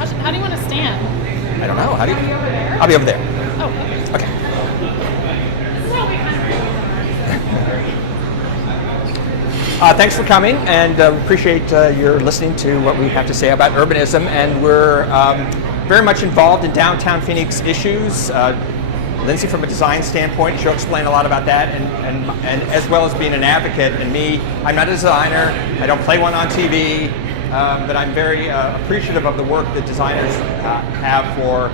How do you want to stand? I don't know. How do you? Are you over there? I'll be over there. Oh, okay. Okay. This is how we kind of Thanks for coming, and appreciate your listening to what we have to say about urbanism. And we're very much involved in downtown Phoenix issues. Lindsay, from a design standpoint, she'll explain a lot about that, and as well as being an advocate. And me, I'm not a designer. I don't play one on TV, but I'm very appreciative of the work that designers have for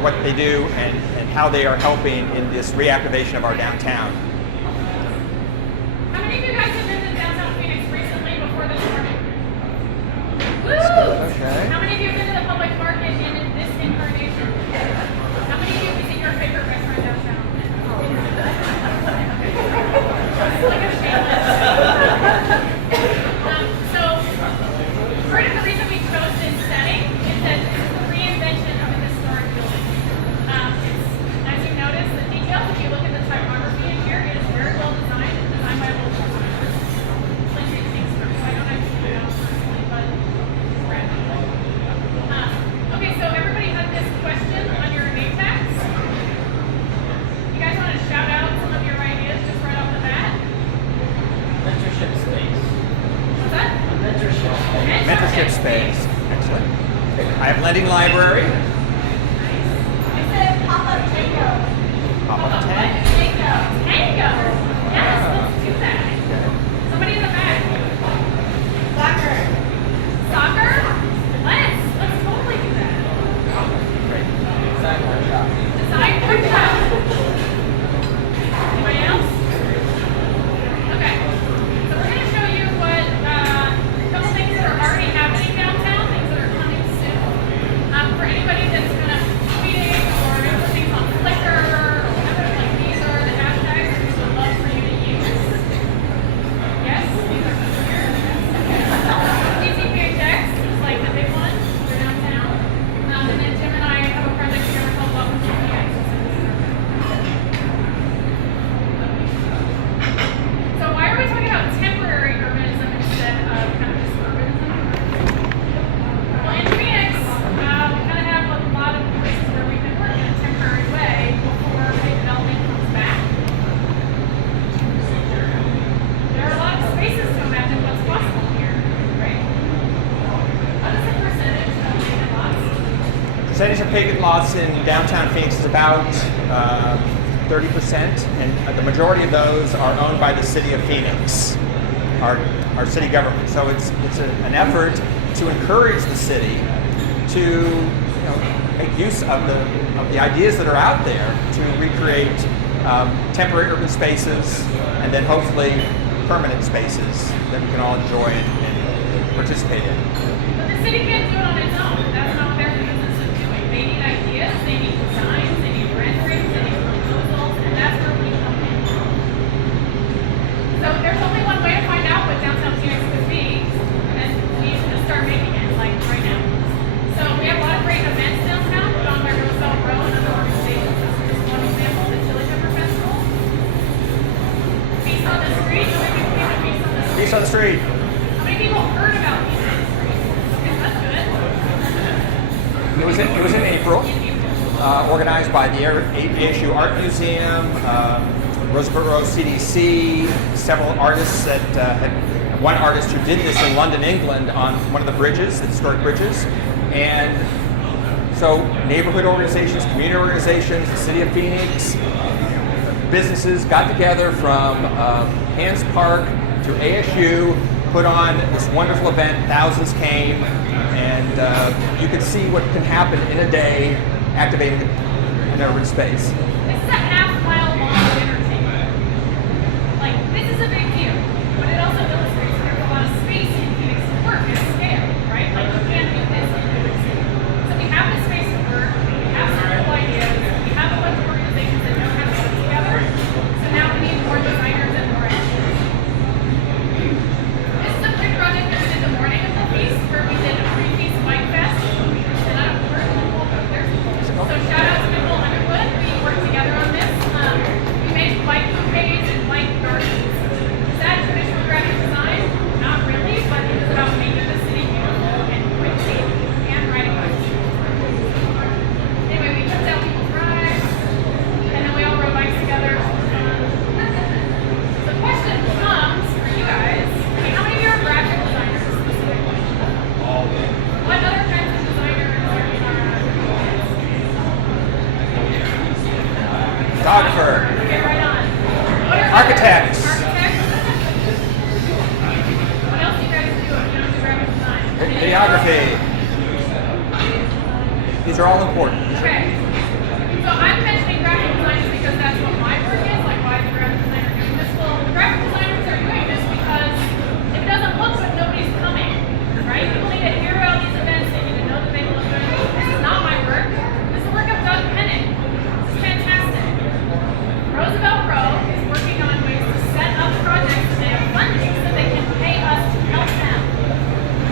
what they do and how they are helping in this reactivation of our downtown. How many of you guys have been to downtown Phoenix recently before this morning? Woo! Okay. How many of you have been to the public market in this incarnation? How many of you visit your favorite restaurant downtown? Like a shameless. So, part of the reason we chose this setting is that it's the reinvention of a historic building. As you notice, the details, if you look at the typography in here, it is very well designed. It's designed by a local designer. Lindsay Kinkade. I don't actually know personally, but it's random. Okay, so everybody had this question on your name tags. You guys want to shout out some of your ideas just right off the bat? Mentorship space. What's that? A mentorship space. Mentorship space. Excellent. Okay. I have lending library. I said pop-up tango. Pop-up tank. Tango. Tango. Yes, let's do that. Somebody in the back. Soccer. Soccer? Let's totally do that. Design workshop. Design workshop. Anybody else? Okay. So we're going to show you what a couple things that are already happening downtown, things that are coming soon. For anybody that's kind of tweeting or doing things on Flickr or whatever, like these are the hashtags that we would love for you to use. Yes, these are familiar. DTPHX is like the big one for downtown. And then Tim and I have a project here called Welcome to PX. So why are we talking about temporary urbanism instead of kind of just urbanism? Well, in Phoenix, we kind of have a lot of places where we can work in a temporary way before big development comes back. There are a lot of spaces to imagine what's possible here, right? What is the percentage of vacant lots? Percentage of vacant lots in downtown Phoenix is about 30%, and the majority of those are owned by the city of Phoenix, our city government. So it's an effort to encourage the city to make use of the ideas that are out there to recreate temporary urban spaces and then hopefully permanent spaces that we can all enjoy and participate in. But the city can't do it on its own. That's not what their business is doing. They need ideas, they need designs, they need renderings, they need proposals, and that's where we come in. So there's only one way to find out what downtown Phoenix could be, and we need to start making it, like right now. So we have a lot of great events downtown, put on by Roosevelt Row and other organizations. This is just one example, the Chili Pepper Festival. Feast on the Street. How many people came to Feast on the Street? Peace on the street. How many people heard about Feast on the Street? Okay, that's good. It was in April, organized by the ASU Art Museum, Roosevelt Row CDC, several artists that one artist who did this in London, England, on one of the bridges, the historic bridges, and so neighborhood organizations, community organizations, the city of Phoenix, businesses got together from Hans Park to ASU, put on this wonderful event. Thousands came, and you could see what can happen in a day activating an urban space. This is a half-mile long entertainment. Like, this is a big deal. But it also illustrates that there's a lot of space in Phoenix to work at scale, right? Like, you can't do this in New York City. So we have the space to work, we have some cool ideas, we have a bunch of organizations that know how to work together. So now we need more designers and more engineers. This is a quick project that we did the morning of the feast, where we did a pre-feast bike fest. And I don't know where Nicole, there's Nicole. So shout out to Nicole Underwood. We worked together on this. These are all important. Okay. So I'm mentioning graphic designers because that's what my work is. Like, why is the graphic designer doing this? Well, the graphic designers are doing this because if it doesn't look good, nobody's coming, right? People need to hear about these events. They need to know that they look good. This is not my work. This is the work of Doug Pennant. This is fantastic. Roosevelt Row is working on ways to set up projects so they have funding so they can pay us to help them.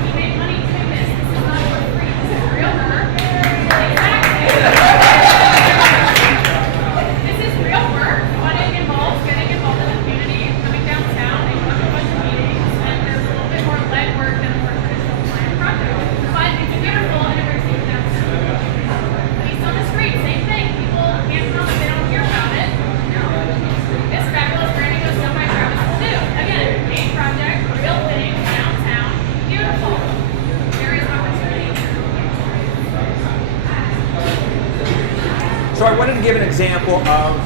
We make money doing this. This is not for free. This is real work. Exactly. This is real work. What it involves getting involved in the community and coming downtown and going to a bunch of meetings. And there's a little bit more legwork than a more traditional planned project. But it's beautiful and it works even downtown. East on the street, same thing. People can't come if they don't hear about it. This fabulous branding of stuff my Travis will do. Again, a project, real thing, downtown, beautiful. There is opportunity. So I wanted to give an example of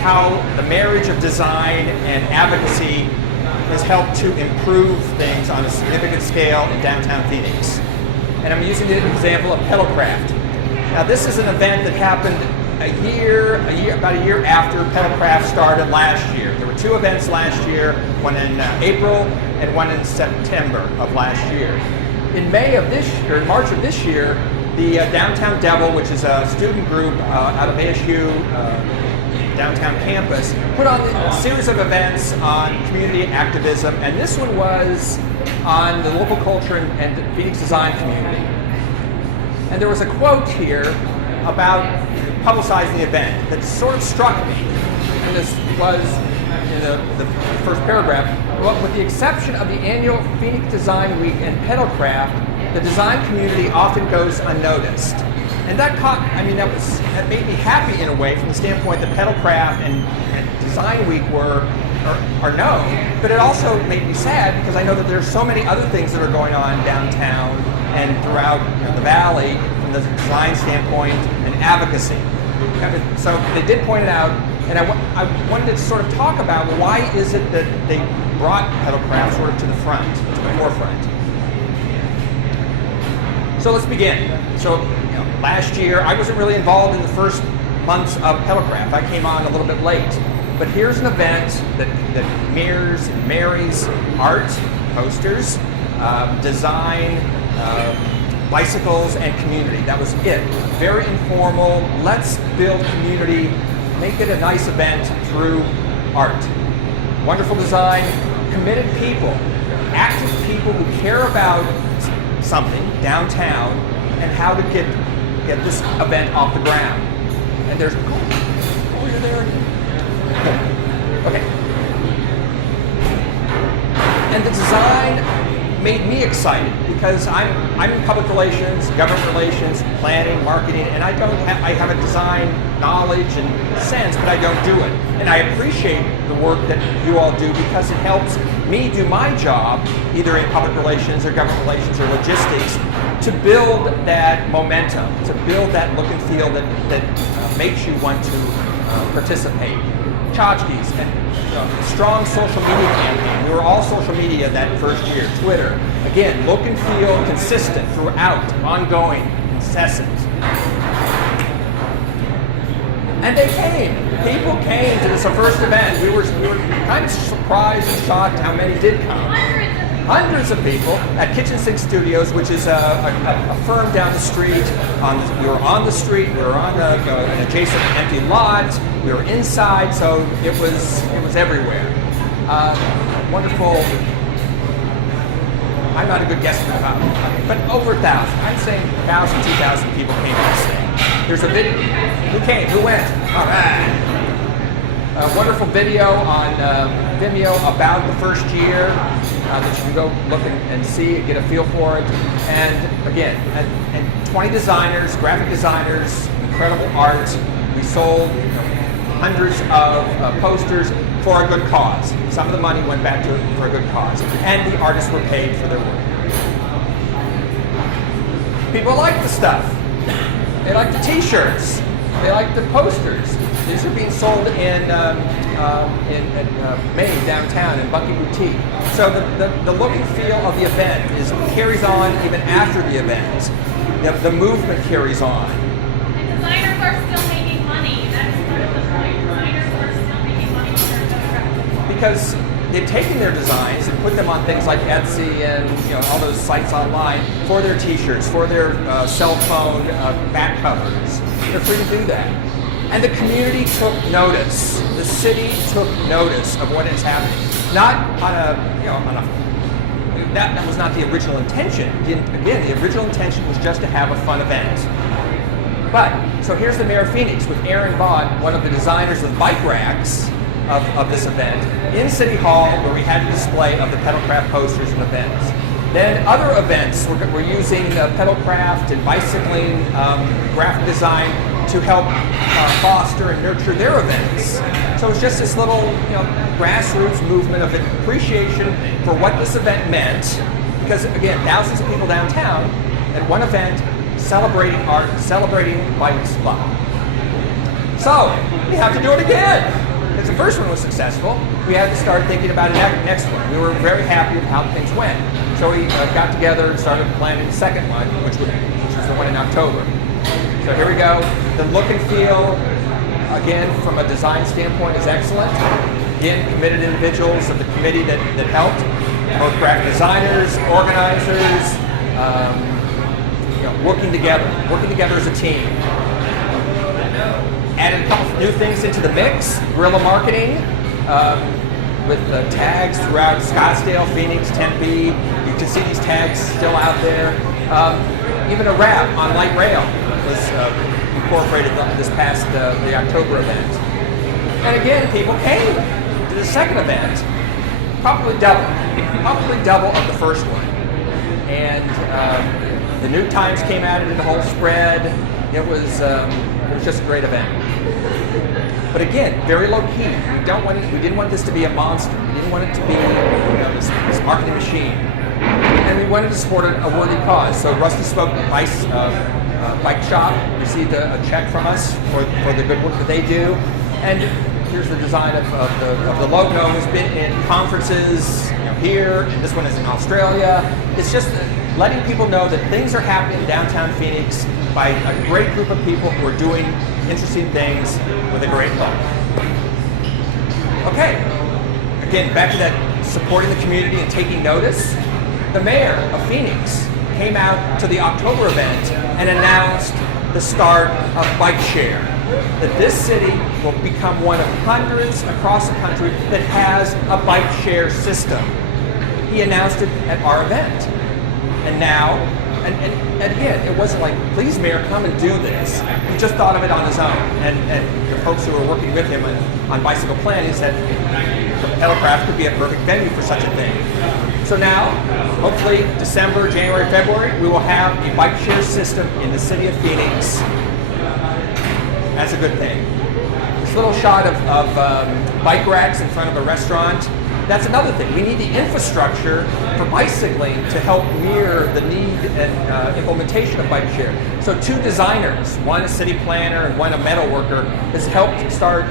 how the marriage of design and advocacy has helped to improve things on a significant scale in downtown Phoenix. And I'm using the example of Pedalcraft. Now this is an event that happened about a year after Pedalcraft started last year. There were two events last year, one in April and one in September of last year. In March of this year, the Downtown Devil, which is a student group out of ASU downtown campus, put on a series of events on community activism, and this one was on the local culture and the Phoenix design community. And there was a quote here about publicizing the event that sort of struck me, and this was in the first paragraph. Well, with the exception of the annual Phoenix Design Week and Pedalcraft, the design community often goes unnoticed. And that made me happy in a way from the standpoint that Pedalcraft and Design Week are known, but it also made me sad because I know that there's so many other things that are going on downtown and throughout the valley from the design standpoint and advocacy. So they did point it out, and I wanted to sort of talk about why is it that they brought Pedalcraft sort of to the front, to the forefront. So let's begin. So last year, I wasn't really involved in the first months of Pedalcraft. I came on a little bit late. But here's an event that mirrors and marries art, posters, design, bicycles, and community. That was it. Very informal. Let's build community, make it a nice event through art. Wonderful design, committed people, active people who care about something downtown and how to get this event off the ground. And there's you're there. Okay. And the design made me excited because I'm in public relations, government relations, planning, marketing, and I have a design knowledge and sense, but I don't do it. And I appreciate the work that you all do because it helps me do my job, either in public relations or government relations or logistics, to build that momentum, to build that look and feel that makes you want to participate. Tchotchkes and strong social media campaign. We were all social media that first year. Twitter. Again, look and feel consistent throughout, ongoing, incessant. And they came. People came to this first event. We were kind of surprised and shocked how many did come. Hundreds of people at Kitchen Sink Studios, which is a firm down the street. We were on the street. We were on an adjacent empty lot. We were inside, so it was everywhere. Wonderful. I'm not a good guesstimate about it, but over 1,000. I'm saying 1,000, 2,000 people came to this thing. There's a video. Who came? Who went? All right. A wonderful video on Vimeo about the first year that you can go look and see and get a feel for it. And again, and 20 designers, graphic designers, incredible art. We sold hundreds of posters for a good cause. Some of the money went back for a good cause. And the artists were paid for their work. People like the stuff. They like the t-shirts. They like the posters. These are being sold in Maine, downtown, in Bucky Boutique. So the look and feel of the event carries on even after the event. The movement carries on. because they've taken their designs and put them on things like Etsy and all those sites online for their T-shirts, for their cell phone back covers. They're free to do that. And the community took notice. The city took notice of what is happening. Not on that was not the original intention. Again, the original intention was just to have a fun event. But, so here's the Mayor of Phoenix with Aaron Bott, one of the designers of the bike racks of this event, in City Hall, where we had a display of the pedalcraft posters and events. Then other events, we're using pedalcraft and bicycling graphic design to help foster and nurture their events. So it's just this little grassroots movement of appreciation for what this event meant, because again, thousands of people downtown at one event celebrating art, celebrating bike's love. So we have to do it again. Because the first one was successful, we had to start thinking about the next one. We were very happy with how things went. So we got together and started planning the second one, which was the one in October. So here we go. The look and feel, again, from a design standpoint, is excellent. Again, committed individuals of the committee that helped, both graphic designers, organizers, working together as a team. Added a couple new things into the mix, guerrilla marketing, with tags throughout Scottsdale, Phoenix, Tempe. You can see these tags still out there. Even a wrap on light rail was incorporated this past the October event. And again, people came to the second event, probably double of the first one. And the New Times came at it in the whole spread. It was just a great event. But again, very low key. We didn't want this to be a monster. We didn't want it to be this marketing machine. And we wanted to support a worthy cause. So Rusty Spoke Bike Shop received a check from us for the good work that they do. And here's the design of the logo. Has been in conferences here, and this one is in Australia. It's just letting people know that things are happening in downtown Phoenix by a great group of people who are doing interesting things with a great look. Okay, again, back to that supporting the community and taking notice. The mayor of Phoenix came out to the October event and announced the start of Bike Share. That this city will become one of hundreds across the country that has a bike share system. He announced it at our event. And now, and again, it wasn't like, please Mayor, come and do this. He just thought of it on his own. And the folks who were working with him on bicycle planning said, pedalcraft could be a perfect venue for such a thing. So now, hopefully December, January, February, we will have a bike share system in the city of Phoenix. That's a good thing. This little shot of bike racks in front of a restaurant, that's another thing. We need the infrastructure for bicycling to help mirror the need and implementation of bike share. So two designers, one a city planner and one a metal worker, has helped start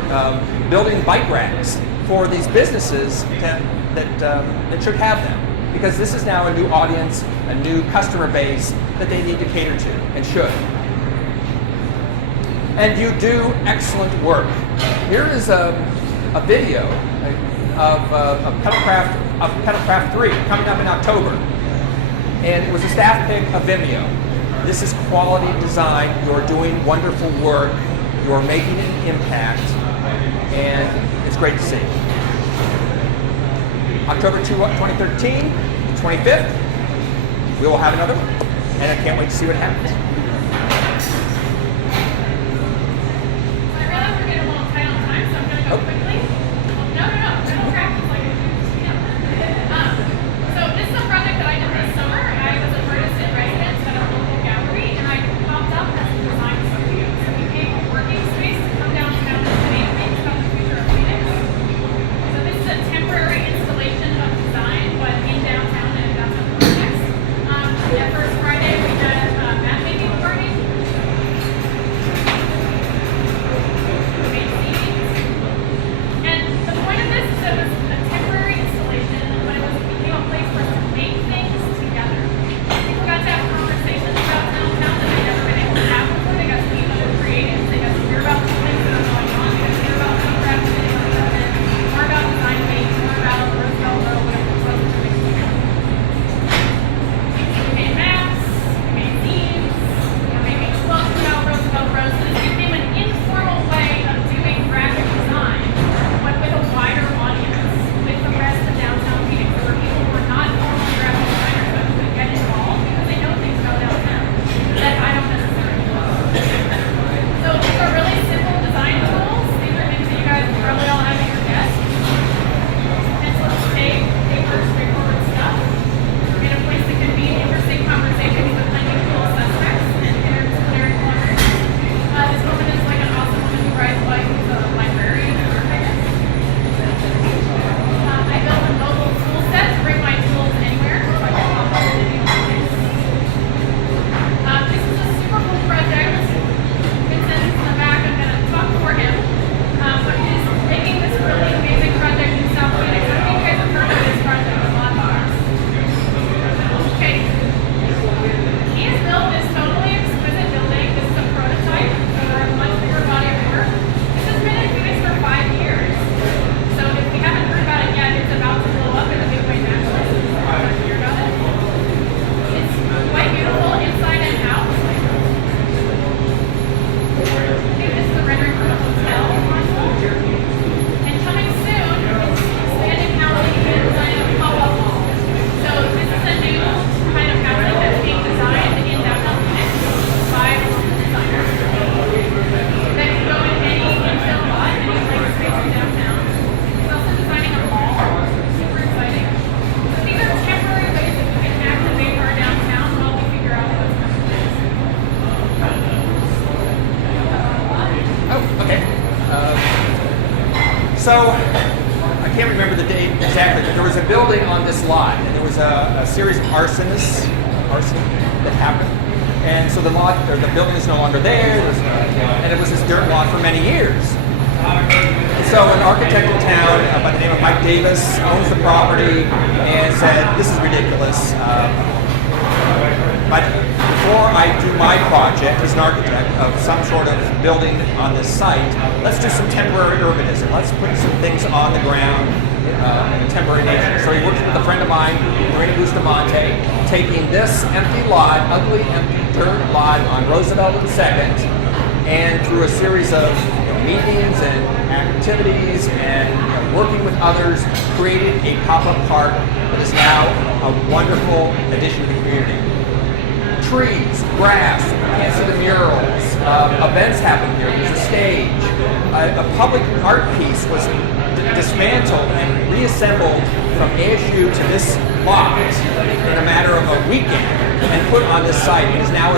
building bike racks for these businesses that should have them. Because this is now a new audience, a new customer base that they need to cater to and should. And you do excellent work. Here is a video of Pedalcraft 3 coming up in October. And it was a staff pick of Vimeo. This is quality design. You're doing wonderful work. You're making an impact. And it's great to see. October 2013, the 25th, we will have another one. And I can't wait to see what happens. Go quickly. No. So this is a project that I did this summer. I was an artist in residence at a local gallery, and I popped up as a design studio. So we became a working space to come downtown and say things about the future of Phoenix. So this is a temporary installation of design, but in downtown and downtown context. That first Friday we had map making So, I can't remember the date exactly, but there was a building on this lot, and there was a series of arson that happened. And so the building is no longer there, and it was this dirt lot for many years. So an architect in town by the name of Mike Davis owns the property and said, this is ridiculous. But before I do my project as an architect of some sort of building on this site, let's do some temporary urbanism. Let's put some things on the ground in a temporary nature. So he works with a friend of mine, Marina Bustamante, taking this empty lot, ugly empty dirt lot on Roosevelt and 2nd, and through a series of meetings and activities and working with others, created a pop-up park that is now a wonderful addition to the community. Trees, grass, you can't see the murals, events happen here, there's a stage. A public art piece was dismantled and reassembled from ASU to this lot in a matter of a weekend and put on this site. It is now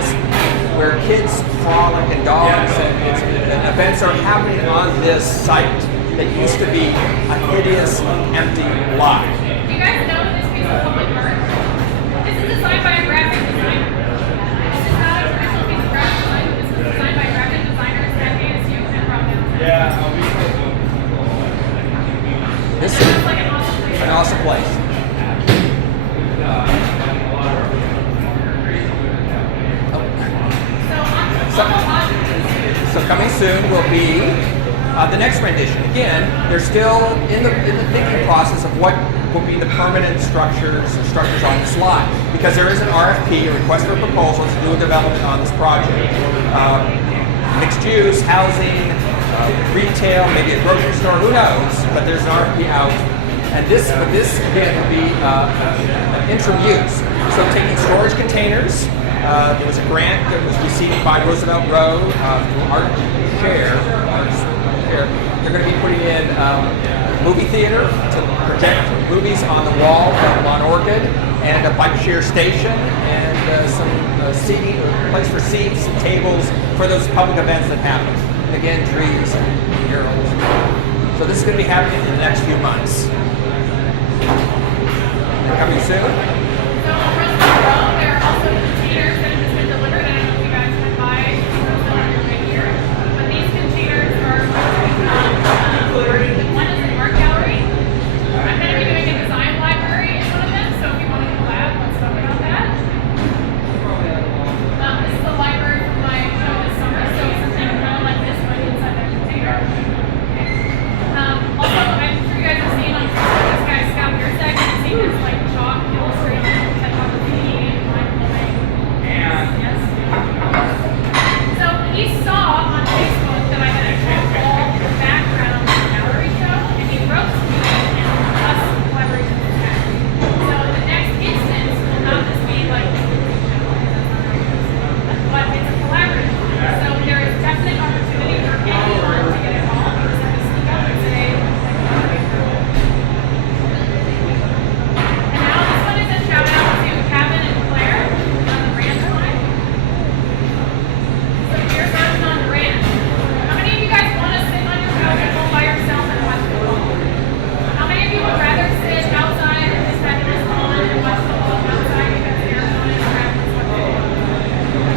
where kids frolic and dogs and events are happening on this site that used to be a hideous, empty lot. Do you guys know that this piece of public art? This is designed by a graphic designer. This is not a traditional piece of graphic design. This was designed by graphic designers at ASU and brought down. This It looks like an awesome place. an awesome place. So coming soon will be the next rendition. Again, they're still in the thinking process of what will be the permanent structures on this lot, because there is an RFP, a request for proposal, to do a development on this project. Mixed use, housing, retail, maybe a grocery store, who knows? But there's an RFP out, and this again will be an interim use. So taking storage containers. There was a grant that was received by Roosevelt Road through Art Share. They're going to be putting in a movie theater to project movies on the wall on Orchid, and a bike share station, and some seating, place for seats and tables for those public events that happen. And again, trees and murals. So this is going to be happening in the next few months. And coming soon. So on Roosevelt Road, there are also containers that have just been delivered. I don't know if you guys went by Roosevelt on your way here, but these containers are one is an art gallery. I'm going to be doing a design library in one of them, so if you want to collab, let's talk about that. This is the library for my show this summer, so something kind of like this, but inside that container. Also, I'm sure you guys have seen on this guy Scott Biersack, you've seen his like chalk illustrating typography and line blowing. Yes. So he saw on Facebook that I had a whole background gallery show, and he wrote to me and us collaboration with that. So the next instance will not just be like but it's a collaborative. So there is definite opportunity for anyone to get involved. So just speak up and say, and now this one is a shout out to Kevin and Claire on the ranch line. So here's something on the ranch. How many of you guys want to sit on your couch at home by yourself and watch football? How many of you would rather sit outside and just have this on and watch football outside because the air's on and traffic's watching?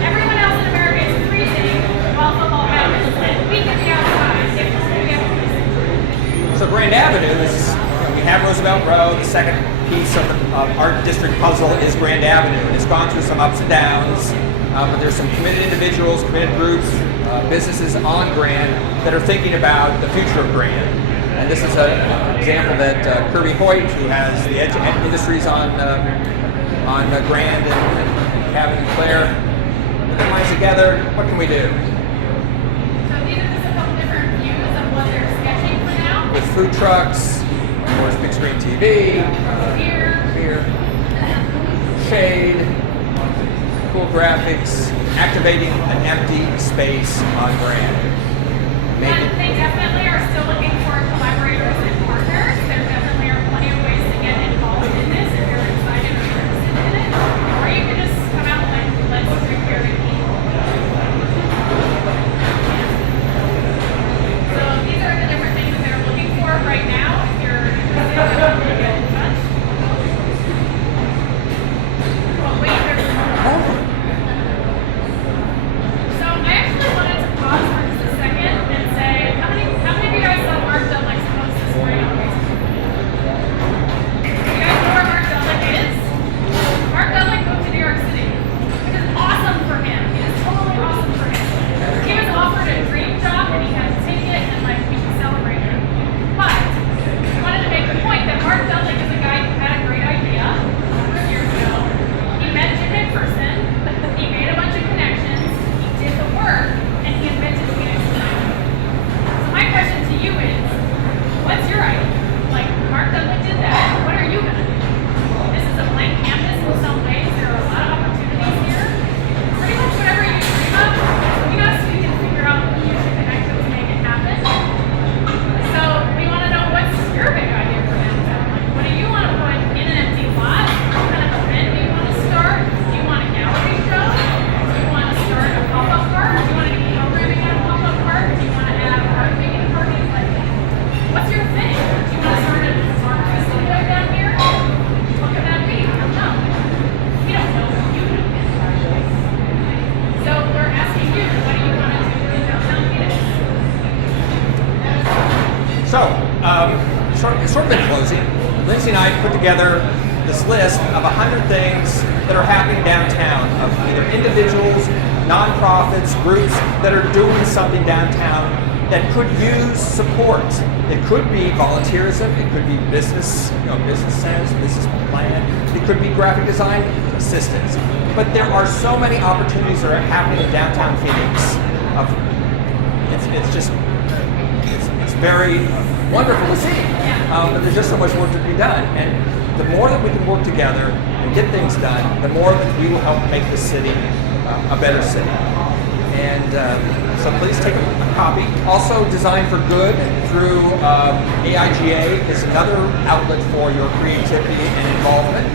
Everyone else in America is freezing while football happens, and we can be outside if we have freezing. So Grand Avenue is, we have Roosevelt Road. The second piece of the art district puzzle is Grand Avenue, and it's gone through some ups and downs, but there's some committed individuals, committed groups, businesses on Grand that are thinking about the future of Grand. And this is an example that Kirby Hoyt, who has the Edge Industries on Grand, and Kevin and Claire, put their minds together. What can we do? So these are just a couple different views of what they're sketching for now. With food trucks, of course, big screen TV, Here, shade, cool graphics, activating an empty space on Grand. Make and it, they definitely are still looking for collaborators and partners. There definitely are plenty of ways to get involved in this if you're excited or interested in it. Or you can just come out and let's drink beer and eat. So these are the different things that they're looking for. So, sort of in closing, Lindsay and I put together this list of 100 things that are happening downtown, of either individuals, nonprofits, groups that are doing something downtown that could use support. It could be volunteerism, it could be business, business sense, business plan, it could be graphic design assistance. But there are so many opportunities that are happening in downtown Phoenix. It's very wonderful to see. But there's just so much work to be done. And the more that we can work together and get things done, the more that we will help make the city a better city. And so please take a copy. Also, Design for Good through AIGA is another outlet for your creativity and involvement.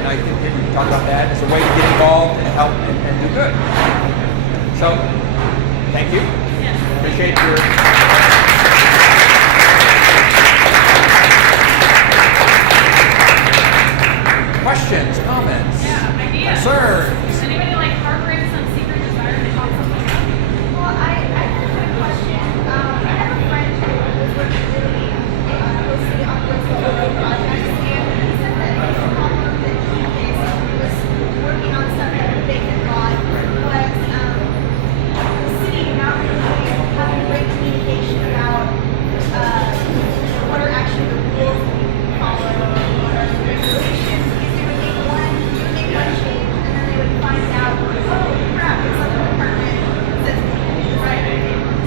And I think we can talk about that as a way to get involved and help and do good. So, thank you. Appreciate your... Questions, comments, concerns? Anybody like heartbreaks on secret desire to talk something up? Well, I have a question. I have a friend who was working really closely on those building projects, and he said that the problem that he faced when he was working on stuff at a vacant lot was the city not really having great communication about what are actually the rules that we follow, what are the regulations. Change, and then they would find out, oh crap, it's like an apartment that's right.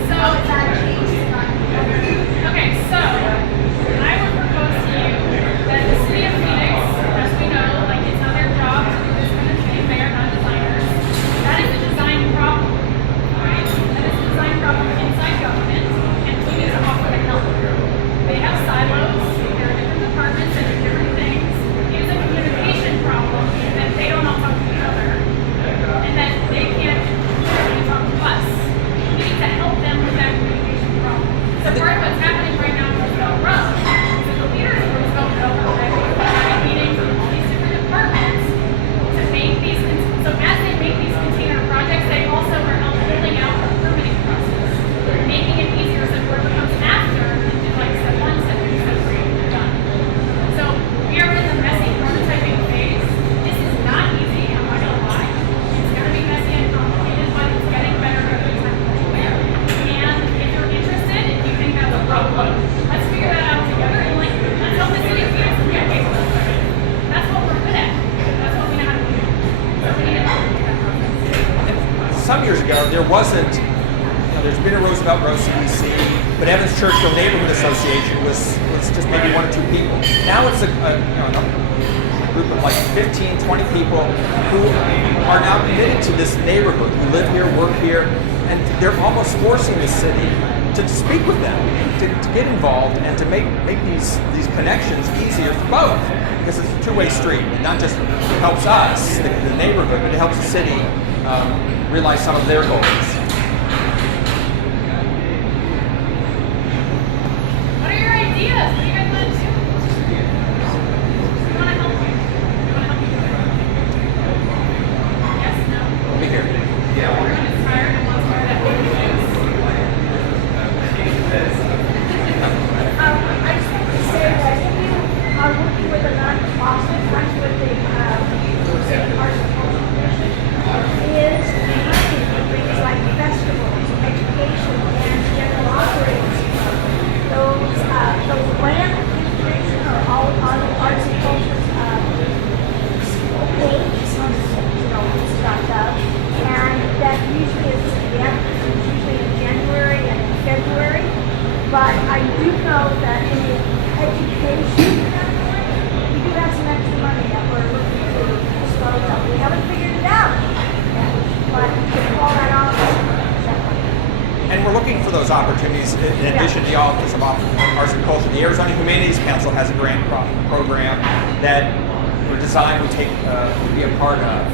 So is that change is not okay, so I would propose to you that the city of Phoenix, as we know, like it's not their job to do this kind of thing, they are not designers. That is a design problem, right? That is a design problem inside government, and we need to offer them help. They have silos, there are different departments that do different things. It is a communication problem that they don't all talk to each other, and that they can't literally talk to us. We need to help them with that communication problem. So part of what's happening right now in Roosevelt Road is that the leaders of Roosevelt Road are having meetings with all these different departments to make these, so as they make these container projects, they also are building out the permitting process, making it easier so whoever comes after can do like step 1, step 2, step 3, and they're done. So we are in the messy prototyping phase. This is not easy, I'm not gonna lie. It's gonna be messy and complicated, but it's getting better every time we go there. And if you're interested, if you think that's a problem, let's figure that out together and let's help the city of Phoenix and get paper. That's what we're good at. That's what we know how to do. So we need to help with that process. Some years ago, there wasn't, there's been a Roosevelt Road CDC, but Evans Churchill Neighborhood Association was just maybe 1 or 2 people. Now it's a group of like 15, 20 people who are now committed to this neighborhood, who live here, work here, and they're almost forcing the city to speak with them, to get involved, and to make these connections easier for both. Because it's a two-way street. It not just helps us, the neighborhood, but it helps the city realize some of their goals. What are your ideas? What do you guys want to do? We want to help you. We want to help you do it. Yes, no? We'll be here. Yeah. Everyone is tired and wants more of that baby juice. I just want to say that if you are working with a non-profit, working with the Arts and Culture Commission, is money for things like festivals, education, and general operating support. Those grant information are all on the Arts and Culture page on gov, and that usually is usually in January and February. But I do know that in the education category, we do have some extra money that we're looking to dispose of. We haven't figured it out yet, but we can call that off. And we're looking for those opportunities in addition to the Office of Arts and Culture. The Arizona Humanities Council has a grant program that for design would be a part of.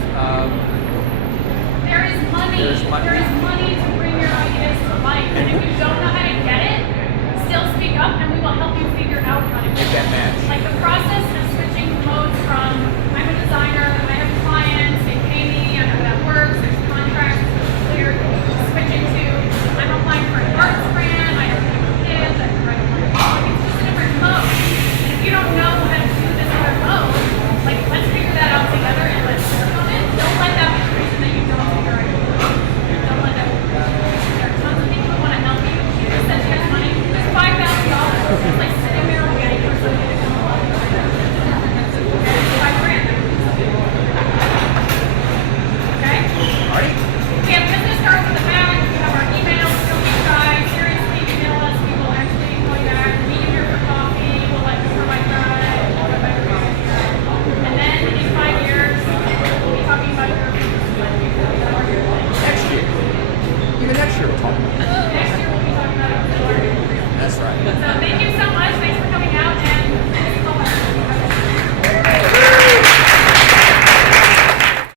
There is money. There is money to bring your ideas to life. And if you don't know how to get it, still speak up and we will help you figure out how to get Make that match. Like the process of switching modes from I'm a designer,